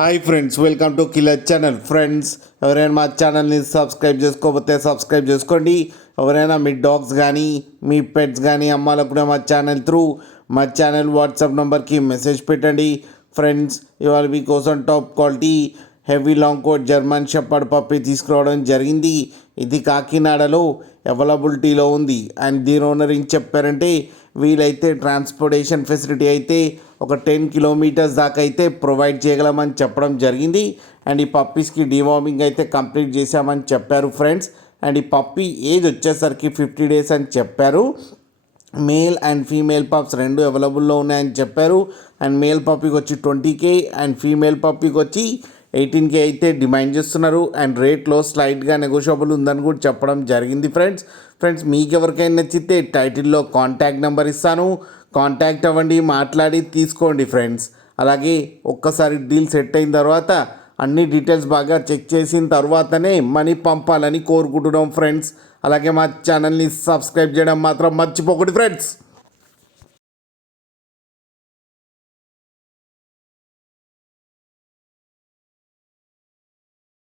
Hi friends, welcome to killer channel. Friends, ఎవరైనా మా ఛానల్ని సబ్స్క్రైబ్ చేసుకోకపోతే సబ్స్క్రైబ్ చేసుకోండి. ఎవరైనా మీ డాగ్స్ కానీ మీ పెట్స్ కానీ అమ్మాలనుకుంటే మా ఛానల్ వాట్సాప్ నెంబర్కి మెసేజ్ పెట్టండి. ఫ్రెండ్స్, ఇవాళ మీకోసం top quality heavy long coat German shepherd puppy తీసుకురావడం జరిగింది. ఇది కాకినాడలో అవైలబిలిటీలో ఉంది. అండ్ దీని ఓనర్ ఏం చెప్పారంటే, వీలైతే ట్రాన్స్పోర్టేషన్ ఫెసిలిటీ అయితే ఒక 10 కిలోమీటర్స్ దాకా అయితే ప్రొవైడ్ చేయగలమని చెప్పడం జరిగింది. అండ్ ఈ పప్పీస్కి డివార్మింగ్ అయితే కంప్లీట్ చేశామని చెప్పారు ఫ్రెండ్స్. అండ్ ఈ పప్పీ ఏజ్ వచ్చేసరికి 50 డేస్ అని చెప్పారు. మేల్ అండ్ ఫీమేల్ పప్స్ రెండు అవైలబుల్లో ఉన్నాయని చెప్పారు. అండ్ మేల్ పప్పీకి వచ్చి 20K అండ్ ఫీమేల్ పప్పీకి వచ్చి 18K అయితే డిమాండ్ చేస్తున్నారు. అండ్ రేట్లో స్లైట్గా నెగోషియబుల్ ఉందని కూడా చెప్పడం జరిగింది ఫ్రెండ్స్, మీకు ఎవరికైనా నచ్చితే టైటిల్లో కాంటాక్ట్ నెంబర్ ఇస్తాను, కాంటాక్ట్ అవ్వండి, మాట్లాడి తీసుకోండి ఫ్రెండ్స్. అలాగే ఒక్కసారి డీల్ సెట్ అయిన తర్వాత అన్ని డీటెయిల్స్ బాగా చెక్ చేసిన తర్వాతనే మనీ పంపాలని కోరుకుంటున్నాం ఫ్రెండ్స్. అలాగే మా ఛానల్ని సబ్స్క్రైబ్ చేయడం మాత్రం మర్చిపోకండి ఫ్రెండ్స్.